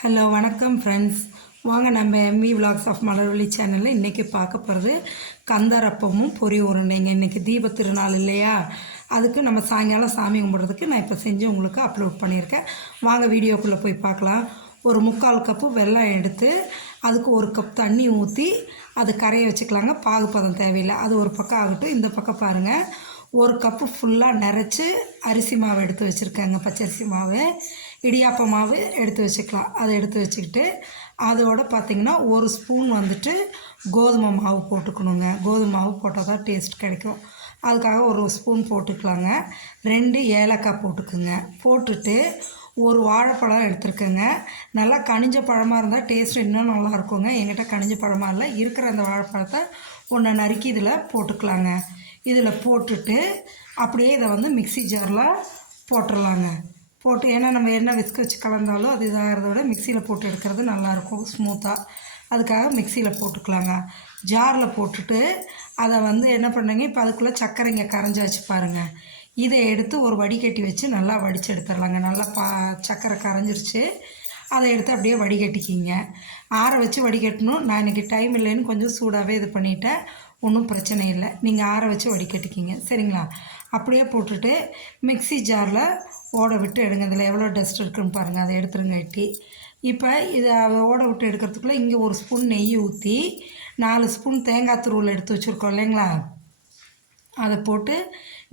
Hello வணக்கம் friends வாங்க நம்ம எம்வி விலாக்ஸ் ஆஃப் மலர்வழி சேனலில் இன்றைக்கி பார்க்க போகிறது கந்தரப்பமும் பொறி உருண்டைங்க. இன்றைக்கி தீப திருநாள் இல்லையா? அதுக்கு நம்ம சாயங்காலம் சாமி கும்பிட்றதுக்கு நான் இப்போ செஞ்சு உங்களுக்கு அப்லோட் பண்ணியிருக்கேன். வாங்க வீடியோக்குள்ளே போய் பார்க்கலாம். ஒரு முக்கால் கப்பு வெல்லம் எடுத்து அதுக்கு ஒரு கப் தண்ணி ஊற்றி அது கரைய வச்சுக்கலாங்க. பாகுப்பதம் தேவையில்லை. அது ஒரு பக்கம் ஆகட்டும். இந்த பக்கம் பாருங்கள் ஒரு கப்பு ஃபுல்லாக நிறச்சி அரிசி மாவு எடுத்து வச்சுருக்கேங்க பச்சரிசி மாவு. இடியாப்ப மாவு எடுத்து வச்சுக்கலாம். அதை எடுத்து வச்சுக்கிட்டு அதோட பார்த்திங்கன்னா ஒரு ஸ்பூன் வந்துட்டு கோதுமை மாவு போட்டுக்கணுங்க. கோதுமை மாவு போட்டால் தான் டேஸ்ட் கிடைக்கும். அதுக்காக ஒரு ஸ்பூன் போட்டுக்கலாங்க. ரெண்டு ஏலக்காய் போட்டுக்குங்க. போட்டுட்டு ஒரு வாழைப்பழம் எடுத்துருக்கேங்க. நல்லா கனிஞ்ச பழமாக இருந்தால் டேஸ்ட் இன்னும் நல்லா இருக்குங்க. எங்கிட்ட கனிஞ்ச பழமாக இல்லை. இருக்கிற அந்த வாழைப்பழத்தை ஒன்று நறுக்கி இதில் போட்டுக்கலாங்க. இதில் போட்டுட்டு அப்படியே இதை வந்து மிக்ஸி ஜாரில் போட்டுடலாங்க போட்டு ஏன்னா நம்ம என்ன விஸ்க் வச்சு கலந்தாலும் அது இதாகிறத விட மிக்சியில் போட்டு எடுக்கிறது நல்லாயிருக்கும் ஸ்மூத்தாக அதுக்காக மிக்சியில் போட்டுக்கலாங்க. ஜாரில் போட்டுட்டு அதை வந்து என்ன பண்ணுங்க இப்போ அதுக்குள்ளே சர்க்கரைங்க கரைஞ்சாச்சு பாருங்கள் இதை எடுத்து ஒரு வடிகட்டி வச்சு நல்லா வடித்து எடுத்துடலாங்க. நல்லா பா சர்க்கரை கரைஞ்சிருச்சு. அதை எடுத்து அப்படியே வடிகட்டிக்கிங்க. ஆற வச்சு வடிகட்டணும். நான் இன்றைக்கி டைம் இல்லைன்னு கொஞ்சம் சூடாகவே இது பண்ணிட்டேன். ஒன்றும் பிரச்சனை இல்லை. நீங்கள் ஆற வச்சு வடிகட்டிக்கிங்க. சரிங்களா? அப்படியே போட்டுட்டு மிக்ஸி ஜாரில் ஓட விட்டு எடுங்க. இதில் எவ்வளோ டஸ்ட் இருக்குன்னு பாருங்கள் அதை எடுத்துருங்க எட்டி இப்போ இதை ஓட விட்டு எடுக்கிறதுக்குள்ளே இங்கே ஒரு ஸ்பூன் நெய் ஊற்றி நாலு ஸ்பூன் தேங்காய் துருவில் எடுத்து வச்சுருக்கோம் இல்லைங்களா? அதை போட்டு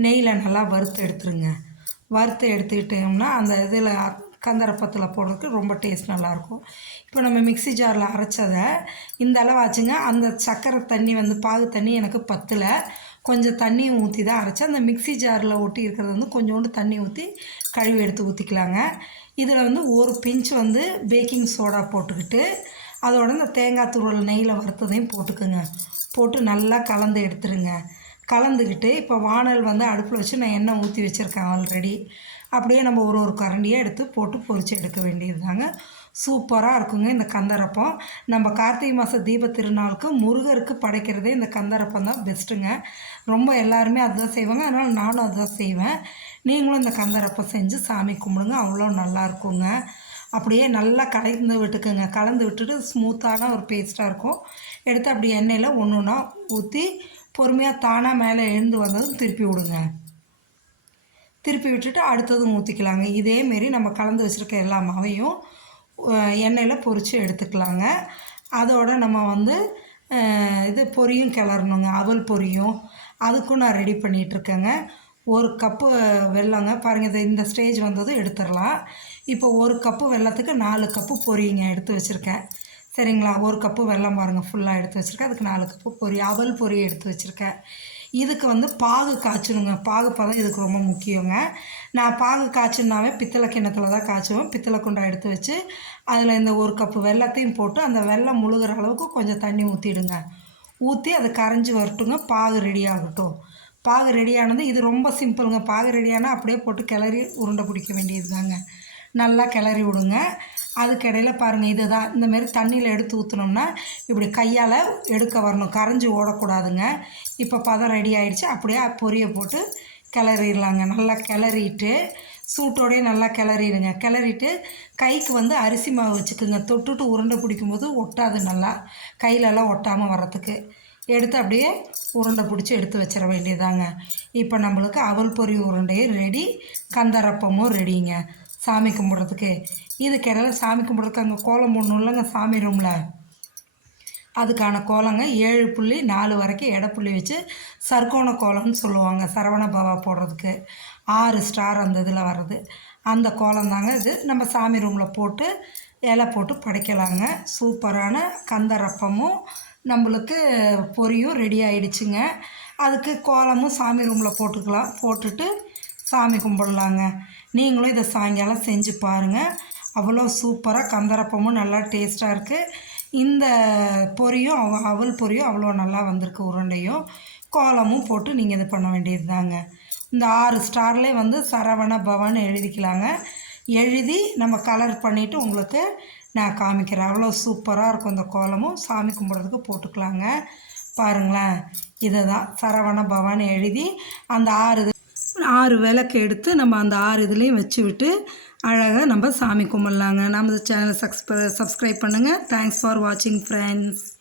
நெய்யில் நல்லா வறுத்து எடுத்துருங்க. வறுத்து எடுத்துக்கிட்டோம்னா அந்த இதில் கந்தரப்பத்தில் போடுறதுக்கு ரொம்ப டேஸ்ட் நல்லாயிருக்கும். இப்போ நம்ம மிக்ஸி ஜாரில் அரைச்சதை இந்த அளவு ஆச்சுங்க அந்த சர்க்கரை தண்ணி வந்து பாகு தண்ணி எனக்கு பத்தில். கொஞ்சம் தண்ணி ஊற்றி தான் அரைச்சேன். அந்த மிக்ஸி ஜாரில் ஒட்டி இருக்கிறது வந்து கொஞ்சோண்டு தண்ணி ஊற்றி கழுவி எடுத்து ஊற்றிக்கலாங்க இதில் வந்து ஒரு பிஞ்ச் வந்து பேக்கிங் சோடா போட்டுக்கிட்டு அதோட இந்த தேங்காய் துருவல் நெய்யில் வறுத்ததையும் போட்டுக்குங்க. போட்டு நல்லா கலந்து எடுத்துருங்க. கலந்துக்கிட்டு இப்போ வானல் வந்து அடுப்பில் வச்சு நான் எண்ணெய் ஊற்றி வச்சுருக்கேன் ஆல்ரெடி அப்படியே நம்ம ஒரு ஒரு கரண்டியாக எடுத்து போட்டு பொறிச்சு எடுக்க வேண்டியது தாங்க சூப்பராக இருக்குங்க இந்த கந்தரப்பம். நம்ம கார்த்திகை மாத தீப திருநாளுக்கு முருகருக்கு படைக்கிறதே இந்த கந்தரப்பம் தான் பெஸ்ட்டுங்க. ரொம்ப எல்லாருமே அதுதான் செய்வாங்க. அதனால் நானும் அதுதான் செய்வேன். நீங்களும் இந்த கந்தரப்பம் செஞ்சு சாமி கும்பிடுங்க. அவ்வளோ நல்லா இருக்குங்க. அப்படியே நல்லா கலந்து விட்டுக்குங்க. கலந்து விட்டுட்டு ஸ்மூத்தான ஒரு பேஸ்ட்டாக இருக்கும். எடுத்து அப்படி எண்ணெயில் ஒன்று ஒன்றா ஊற்றி பொறுமையாக தானாக மேலே எழுந்து வந்ததும் திருப்பி விடுங்க. திருப்பி விட்டுட்டு அடுத்ததும் ஊற்றிக்கலாங்க இதேமாரி நம்ம கலந்து வச்சுருக்க எல்லா மாவையும் எண்ணெயில் பொரித்து எடுத்துக்கலாங்க. அதோட நம்ம வந்து இது பொரியும் கிளறணுங்க. அவல் பொரியும். அதுக்கும் நான் ரெடி பண்ணிகிட்ருக்கேங்க ஒரு கப்பு வெல்லங்க. பாருங்கள் இந்த ஸ்டேஜ் வந்ததும் எடுத்துடலாம். இப்போ ஒரு கப்பு வெல்லத்துக்கு நாலு கப்பு பொரியுங்க எடுத்து வச்சுருக்கேன். சரிங்களா? ஒரு கப்பு வெல்லம் பாருங்கள் ஃபுல்லாக எடுத்து வச்சுருக்கேன். அதுக்கு நாலு கப்பு பொரி அவல் பொரி எடுத்து வச்சுருக்கேன். இதுக்கு வந்து பாகு காய்ச்சணுங்க. பாகு பதம் இதுக்கு ரொம்ப முக்கியங்க. நான் பாகு காய்ச்சினாவே பித்தளை கிண்ணத்தில் தான் காய்ச்சுவேன். பித்தளை குண்டா எடுத்து வச்சு அதில் இந்த ஒரு கப்பு வெள்ளத்தையும் போட்டு அந்த வெள்ளம் முழுகிற அளவுக்கு கொஞ்சம் தண்ணி ஊற்றிடுங்க ஊற்றி அதை கரைஞ்சி வரட்டுங்க. பாகு ரெடி ஆகட்டும். பாகு ரெடியானது இது ரொம்ப சிம்பிளுங்க. பாகு ரெடியானால் அப்படியே போட்டு கிளறி உருண்டை பிடிக்க வேண்டியது தாங்க நல்லா கிளறி விடுங்க. அதுக்கு இடையில் பாருங்கள் இது தான் இந்தமாரி தண்ணியில் எடுத்து ஊற்றினோம்னா இப்படி கையால் எடுக்க வரணும். கரைஞ்சி ஓடக்கூடாதுங்க. இப்போ பதம் ரெடி ஆகிடுச்சு அப்படியே பொரிய போட்டு கிளறிடலாங்க. நல்லா கிளறிட்டு சூட்டோடையே நல்லா கிளறிடுங்க. கிளறிட்டு கைக்கு வந்து அரிசி மாவு வச்சுக்கோங்க. தொட்டுட்டு உருண்டை பிடிக்கும்போது ஒட்டாது நல்லா. கையிலலாம் ஒட்டாமல் வர்றதுக்கு. எடுத்து அப்படியே உருண்டை பிடிச்சி எடுத்து வச்சிட வேண்டியதாங்க. இப்போ நம்மளுக்கு அவல் பொரி உருண்டையும் ரெடி கந்தரப்பமும் ரெடிங்க சாமி கும்பிட்றதுக்கு. இதுக்கு இடையில சாமி கும்பிட்றதுக்கு அங்கே கோலம் போடணும் இல்லைங்க சாமி ரூமில் அதுக்கான கோலங்க ஏழு புள்ளி நாலு வரைக்கும் எடை புள்ளி வச்சு சர்க்கோண கோலம்னு சொல்லுவாங்க சரவண பாபா போடுறதுக்கு. ஆறு ஸ்டார் அந்த இதில் வர்றது. அந்த கோலம் தாங்க இது. நம்ம சாமி ரூமில் போட்டு இலை போட்டு படைக்கலாங்க. சூப்பரான கந்தரப்பமும் நம்மளுக்கு பொரியும் ரெடி ஆகிடுச்சுங்க அதுக்கு கோலமும் சாமி ரூமில் போட்டுக்கலாம். போட்டுட்டு சாமி கும்பிடலாங்க. நீங்களும் இதை சாயங்காலம் செஞ்சு பாருங்கள் அவ்வளோ சூப்பராக கந்தரப்பமும் நல்லா டேஸ்ட்டாக இருக்குது இந்த பொரியும் அவ அவல் பொரியும் அவ்வளோ நல்லா வந்திருக்கு உருண்டையும். கோலமும் போட்டு நீங்கள் இது பண்ண வேண்டியது தாங்க இந்த ஆறு ஸ்டார்லேயே வந்து சரவண பவன் எழுதிக்கலாங்க. எழுதி நம்ம கலர் பண்ணிவிட்டு உங்களுக்கு நான் காமிக்கிறேன். அவ்வளோ சூப்பராக இருக்கும் இந்த கோலமும். சாமி கும்பிட்றதுக்கு போட்டுக்கலாங்க. பாருங்களேன். இதை தான் சரவண பவன் எழுதி அந்த ஆறு ஆறு விளக்கு எடுத்து நம்ம அந்த ஆறு இதுலேயும் வச்சு விட்டு அழகாக நம்ம சாமி கும்பிட்லாங்க. நம்ம சேனலை சப்ஸ்கிரைப் பண்ணுங்கள் தேங்க்ஸ் ஃபார் வாட்சிங் ஃப்ரெண்ட்ஸ்